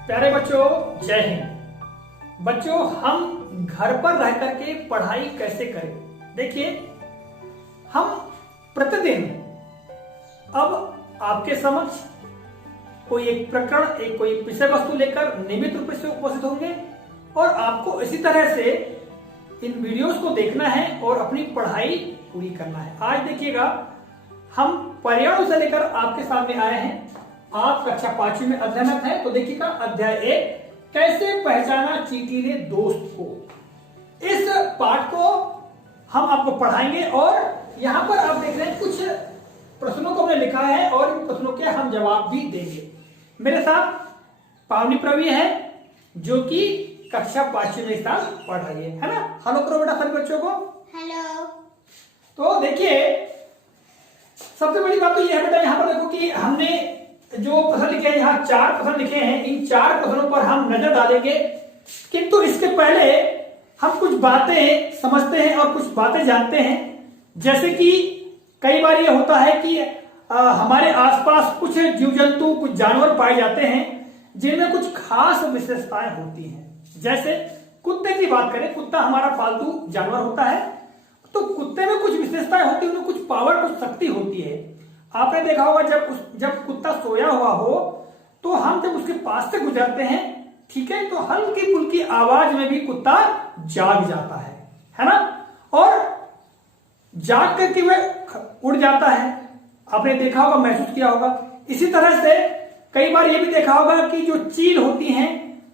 प्यारे बच्चों, जय हिंद। बच्चों, हम घर पर रह करके पढ़ाई कैसे करें? देखिए, हम प्रतिदिन अब आपके समक्ष कोई एक प्रकरण, कोई विषय वस्तु लेकर नियमित रूप से उपस्थित होंगे और आपको इसी तरह से इन वीडियोस को देखना है और अपनी पढ़ाई पूरी करना है। आज देखिएगा, हम पर्यावरण से लेकर आपके सामने आए हैं। आप कक्षा 5वीं में अध्ययनरत हैं, तो देखिएगा अध्याय 1, कैसे पहचाना चींटी ने दोस्त को। इस पाठ को हम आपको पढ़ाएंगे और यहाँ पर आप देख रहे हैं कुछ प्रश्नों को हमने लिखा है और इन प्रश्नों के हम जवाब भी देंगे। मेरे साथ पावनी प्रवी है जो कि कक्षा 5वीं में इस साल पढ़ रही है ना। हेलो करो बेटा सभी बच्चों को। हेलो। तो देखिए, सबसे बड़ी बात तो यह है बेटा, यहाँ पर देखो कि हमने जो प्रश्न लिखे हैं, यहाँ 4 प्रश्न लिखे हैं। इन 4 प्रश्नों पर हम नजर डालेंगे, किंतु इसके पहले हम कुछ बातें समझते हैं और कुछ बातें जानते हैं। जैसे कि कई बार यह होता है कि हमारे आसपास कुछ जीव जंतु, कुछ जानवर पाए जाते हैं जिनमें कुछ खास विशेषताएं होती हैं। जैसे कुत्ते की बात करें, कुत्ता हमारा पालतू जानवर होता है, तो कुत्ते में कुछ विशेषताएं होती है, उनमें कुछ पावर, कुछ शक्ति होती है। आपने देखा होगा जब कुत्ता सोया हुआ हो तो हम जब उसके पास से गुजरते हैं, ठीक है, तो हल्की फुल्की आवाज में भी कुत्ता जाग जाता है ना, और जाग करके वह उड़ जाता है। आपने देखा होगा, महसूस किया होगा। इसी तरह से कई बार यह भी देखा होगा कि जो चील होती हैं,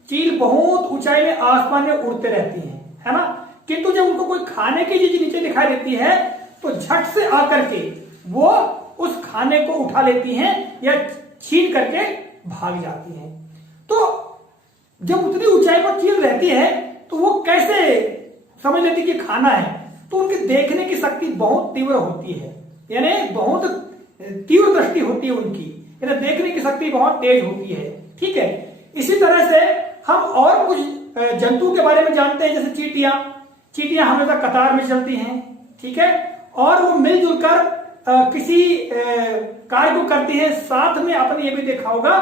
चील बहुत ऊंचाई में आसमान में उड़ते रहती हैं, है ना, किंतु जब उनको कोई खाने की चीज नीचे दिखाई देती है तो झट से आकर के वो उस खाने को उठा लेती हैं या छीन करके भाग जाती हैं। तो जब उतनी ऊंचाई पर चील रहती है तो वो कैसे समझ लेती कि खाना है? तो उनकी देखने की शक्ति बहुत तीव्र होती है, यानी बहुत तीव्र दृष्टि होती है उनकी, यानी देखने की शक्ति बहुत तेज होती है। ठीक है, इसी तरह से हम और कुछ जंतु के बारे में जानते हैं, जैसे चींटियां हमेशा कतार में चलती हैं, ठीक है, और वो मिलजुल कर किसी कार्य को करती है। साथ में आपने ये भी देखा होगा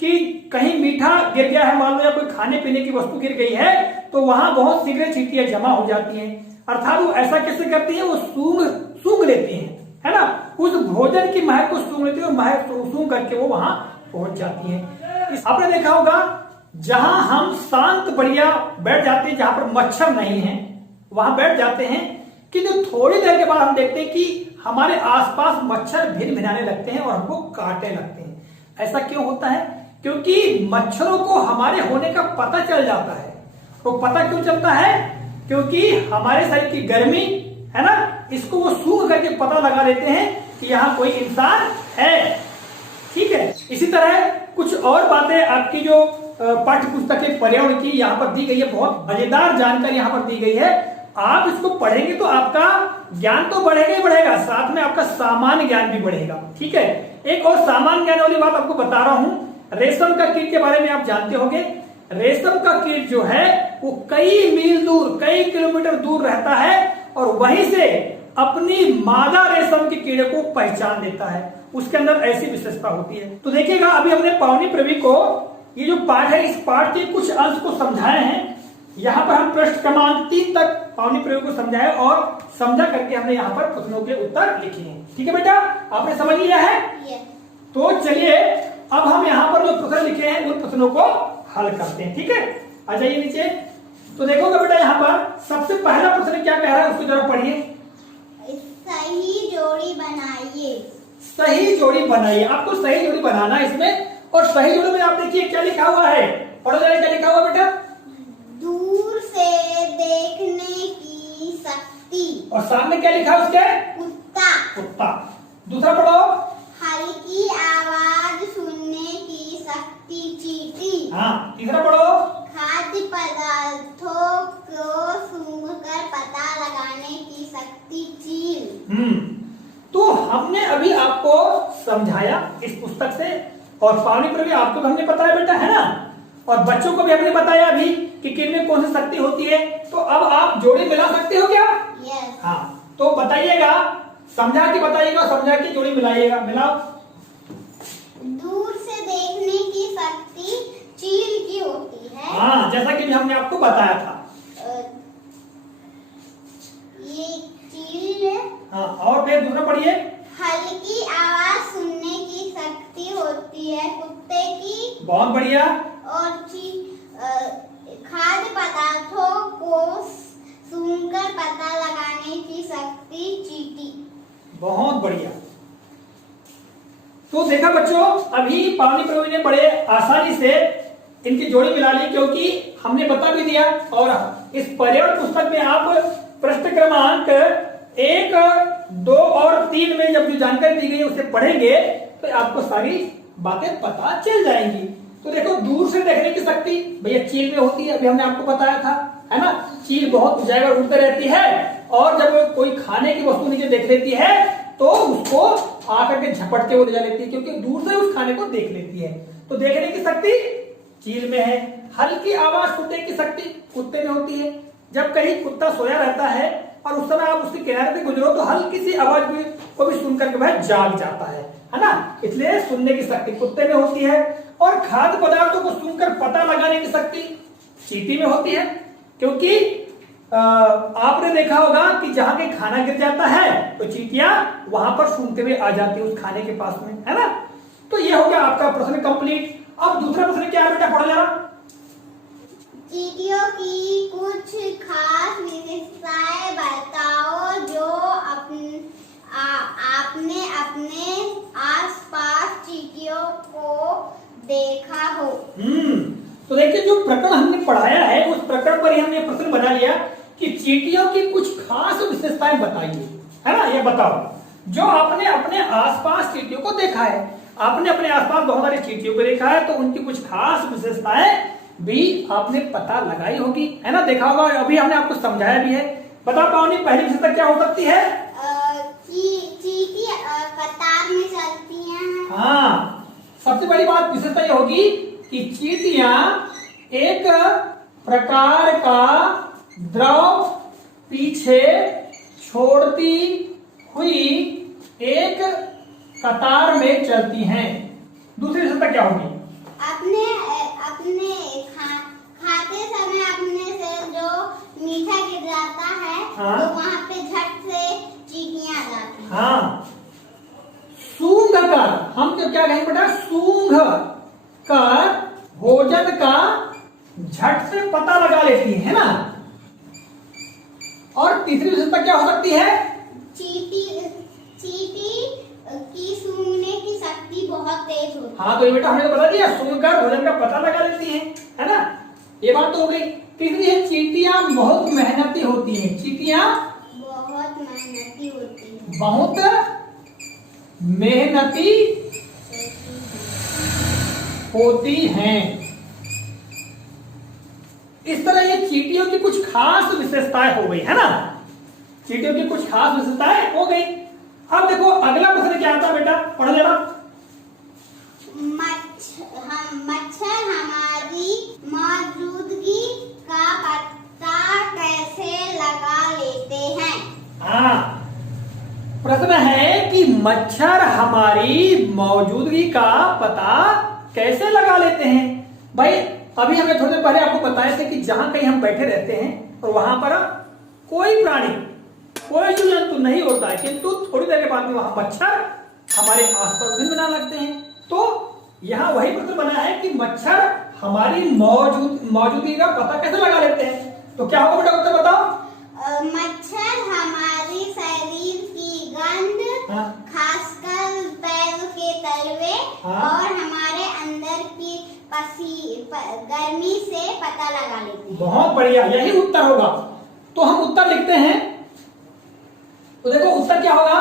कि कहीं मीठा गिर गया है, मान लो, या कोई खाने पीने की वस्तु गिर गई है, तो वहां बहुत शीघ्र चींटियां जमा हो जाती हैं। अर्थात वो ऐसा कैसे करती है, वो सूंघ लेती हैं, है ना, उस भोजन की महक को सूंघ लेती है और महक सूंघ करके वो वहां पहुंच जाती है। आपने देखा होगा, जहां हम शांत बढ़िया बैठ जाते हैं, जहां पर मच्छर नहीं है, वहां बैठ जाते हैं, किंतु थोड़ी देर के बाद हम देखते हैं कि हमारे आसपास मच्छर भिन भिनाने लगते हैं और हमको काटने लगते हैं। ऐसा क्यों होता है? क्योंकि मच्छरों को हमारे होने का पता चल जाता है। वो पता क्यों चलता है? क्योंकि हमारे शरीर की गर्मी है ना, इसको वो सूंघ करके पता लगा लेते हैं कि यहाँ कोई इंसान है। ठीक है, इसी तरह कुछ और बातें आपकी जो पाठ्य पुस्तक है पर्यावरण की यहाँ पर दी गई है, बहुत मजेदार जानकारी यहाँ पर दी गई है। आप इसको पढ़ेंगे तो आपका ज्ञान तो बढ़ेगा ही बढ़ेगा, साथ में आपका सामान्य ज्ञान भी बढ़ेगा। ठीक है, एक और सामान्य ज्ञान वाली बात आपको बता रहा हूं। रेशम का कीट के बारे में आप जानते होंगे। रेशम का कीट जो है वो कई मील दूर, कई किलोमीटर दूर रहता है और वहीं से अपनी मादा रेशम के कीड़े को पहचान लेता है। उसके अंदर ऐसी विशेषता होती है। तो देखिएगा, अभी हमने पावनी प्रवी को ये जो पाठ है, इस पाठ के कुछ अंश को समझाए हैं। यहाँ पर हम पृष्ठ क्रमांक 3 तक पावनी प्रयोग को समझाए और समझा करके हमने यहाँ पर प्रश्नों के उत्तर लिखे हैं। ठीक है बेटा, आपने समझ लिया है? तो चलिए, अब हम यहाँ पर जो प्रश्न लिखे हैं उन प्रश्नों को हल करते हैं। ठीक है, आ जाइए नीचे। तो देखोगे बेटा, यहाँ पर सबसे पहला प्रश्न क्या कह रहा है, उसको जरा पढ़िए। सही जोड़ी बनाइए। सही जोड़ी बनाइए। आपको सही जोड़ी बनाना है इसमें, और सही जोड़ी में आप देखिए क्या लिखा हुआ है, पढ़ो जरा, क्या लिखा हुआ बेटा? दूर से देखने की शक्ति। और सामने क्या लिखा है उसके? कुत्ता। दूसरा पढ़ो। हल्की आवाज सुनने की शक्ति चींटी। हाँ, तीसरा पढ़ो। खाद्य पदार्थों को सूंघकर पता लगाने की शक्ति चील। तो हमने अभी आपको समझाया इस पुस्तक से, और पावनी पर भी आपको तो हमने बताया बेटा, है ना, और बच्चों को भी हमने बताया अभी कि किन में कौन सी शक्ति होती है। तो अब आप जोड़ी मिला सकते हो क्या? यस। हाँ, तो बताइएगा, समझा के बताइएगा, समझा के जोड़ी मिलाइएगा। मिलाओ। बताया था? ये चील। हाँ, और फिर दूसरा पढ़िए। हल्की आवाज सुनने की शक्ति होती है कुत्ते की। बहुत बढ़िया। और खाद्य पदार्थों को सूंघकर पता लगाने की शक्ति चींटी। बहुत बढ़िया। तो देखा बच्चों, अभी पावनी प्रवीण ने बड़े आसानी से इनकी जोड़ी मिला ली, क्योंकि हमने बता भी दिया। और इस पर्यावरण पुस्तक में आप प्रश्न क्रमांक 1, 2 और 3 में जब जो जानकारी दी गई है उसे पढ़ेंगे तो आपको सारी बातें पता चल जाएंगी। तो देखो, दूर से देखने की शक्ति भैया चील में होती है, अभी हमने आपको बताया था, है ना। चील बहुत ऊंचाई पर उड़ते रहती है और जब कोई खाने की वस्तु नीचे देख लेती है तो उसको आकर के झपट के वो ले जा लेती है, क्योंकि दूर से उस खाने को देख लेती है। तो देखने की शक्ति चील में है। हल्की आवाज सुनने की शक्ति कुत्ते में होती है। जब कहीं कुत्ता सोया रहता है और उस समय आप उसके किनारे से गुजरो तो हल्की सी आवाज को भी सुनकर के वह जाग जाता है ना। इसलिए सुनने की शक्ति कुत्ते में होती है। और खाद्य पदार्थों को सुनकर पता लगाने की शक्ति चींटी में होती है, क्योंकि आपने देखा होगा कि जहां कहीं खाना गिर जाता है तो चींटियां वहां पर सूंघते हुए आ जाती है उस खाने के पास में, है ना। तो ये हो गया आपका प्रश्न कंप्लीट। अब दूसरा प्रश्न क्या है बेटा, पढ़ जरा। चींटियों की कुछ खास विशेषताएं बताओ जो आपने अपने आसपास चींटियों को देखा हो। तो देखिए, जो प्रकरण हमने पढ़ाया है उस प्रकरण पर ही हमने प्रश्न बना लिया कि चींटियों की कुछ खास विशेषताएं बताइए, है ना। ये बताओ जो आपने अपने आसपास चींटियों को देखा है। आपने अपने आसपास बहुत सारी चींटियों को देखा है तो उनकी कुछ खास विशेषताएं भी आपने पता लगाई होगी, है ना, देखा होगा। अभी हमने आपको समझाया भी है। बता पाओ, पहली विशेषता क्या हो सकती है? चींटी कतार में चलती हैं। हाँ, सबसे बड़ी बात विशेषता ये होगी कि चींटियां एक प्रकार का द्रव पीछे छोड़ती हुई एक कतार में चलती हैं। दूसरी विशेषता क्या होगी? अपने खाते समय अपने से जो मीठा गिर जाता है, हाँ। तो वहाँ पे झट से चींटियां आ जाती हैं। हाँ, सूंघ कर, हम तो क्या कहेंगे बेटा, सूंघ कर भोजन का झट से पता लगा लेती है ना। और तीसरी विशेषता क्या हो सकती है? चींटी की सूंघने की शक्ति बहुत तेज होती है। हाँ, तो ये बेटा हमने तो बता दिया, सूंघ कर भोजन का पता लगा लेती है ना। ये बात तो हो गई। तीसरी है, चींटियां बहुत मेहनती होती हैं। चींटियां बहुत मेहनती होती है। बहुत मेहनती होती हैं। इस तरह ये चींटियों की कुछ खास विशेषताएं हो गई, है ना। चींटियों की कुछ खास विशेषताएं हो गई। अब देखो अगला प्रश्न क्या आता है बेटा, पढ़ लेना। मच्छर हमारी मौजूदगी का पता कैसे लगा लेते हैं? हाँ, प्रश्न है कि मच्छर हमारी मौजूदगी का पता कैसे लगा लेते हैं। भाई, अभी हमने थोड़ी देर पहले आपको बताया था कि जहां कहीं हम बैठे रहते हैं और वहां पर कोई प्राणी, कोई जीव जंतु नहीं होता है, किंतु थोड़ी देर के बाद में वहां मच्छर हमारे आसपास भी बना लगते हैं। तो यहाँ वही प्रश्न बना है कि मच्छर हमारी मौजूदगी का पता कैसे लगा लेते हैं। तो क्या होगा बेटा, उत्तर बताओ। मच्छर हमारी शरीर की गंध, हाँ। खासकर पैर के तलवे, हाँ। और हमारे अंदर की गर्मी से पता लगा लेते हैं। बहुत बढ़िया, यही उत्तर होगा। तो हम उत्तर लिखते हैं। तो देखो उत्तर क्या होगा,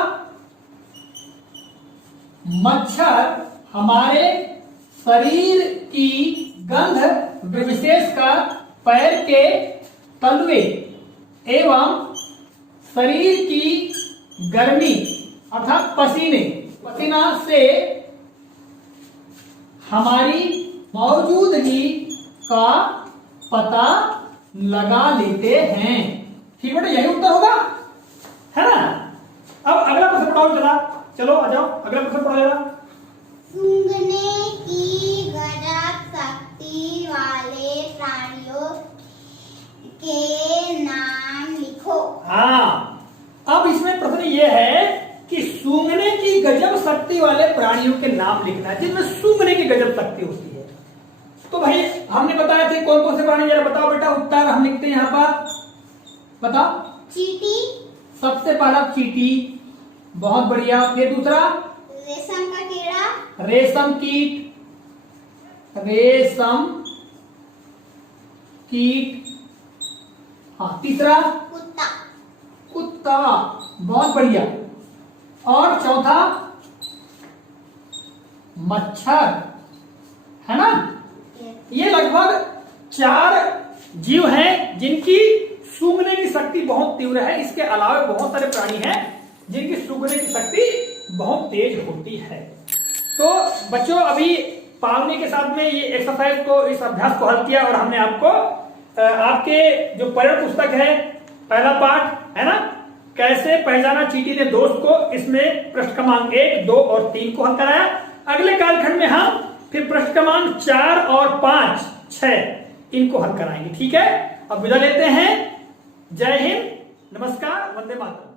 मच्छर हमारे शरीर की गंध विशेषकर पैर के तलवे एवं शरीर की गर्मी अर्थात पसीना से हमारी मौजूदगी का पता लगा लेते हैं। ठीक बेटा, यही उत्तर होगा, है ना। अब अगला प्रश्न पढ़ाओ, चलो आ जाओ, अगला प्रश्न पढ़ा जरा। सूंघने की गजब शक्ति वाले प्राणियों नाम लिखना है जिनमें सूंघने की गजब शक्ति होती है। तो भाई हमने बताया थे कौन कौन से प्राणी, जरा बताओ बेटा। उत्तर हम लिखते हैं यहां पर, बताओ। चींटी, सबसे पहला चींटी, बहुत बढ़िया। फिर दूसरा रेशम का कीड़ा, रेशम कीट, रेशम कीट। हाँ, तीसरा कुत्ता, कुत्ता, बहुत बढ़िया। और चौथा मच्छर, है ना। ये लगभग 4 जीव हैं जिनकी सूंघने की शक्ति बहुत तीव्र है। इसके अलावा बहुत सारे प्राणी हैं जिनकी सूंघने की शक्ति बहुत तेज होती है। तो बच्चों, अभी पावनी के साथ में ये एक्सरसाइज को, इस अभ्यास को हल किया और हमने आपको आपके जो पर्यावरण पुस्तक है, पहला पाठ है ना, कैसे पहचाना चींटी ने दोस्त को, इसमें प्रश्न क्रमांक 1, 2 और 3 को हल कराया। अगले कालखंड में हम फिर प्रश्न क्रमांक 4 और 5, 6 इनको हल कराएंगे। ठीक है, अब विदा लेते हैं। जय हिंद, नमस्कार, वंदे मातरम।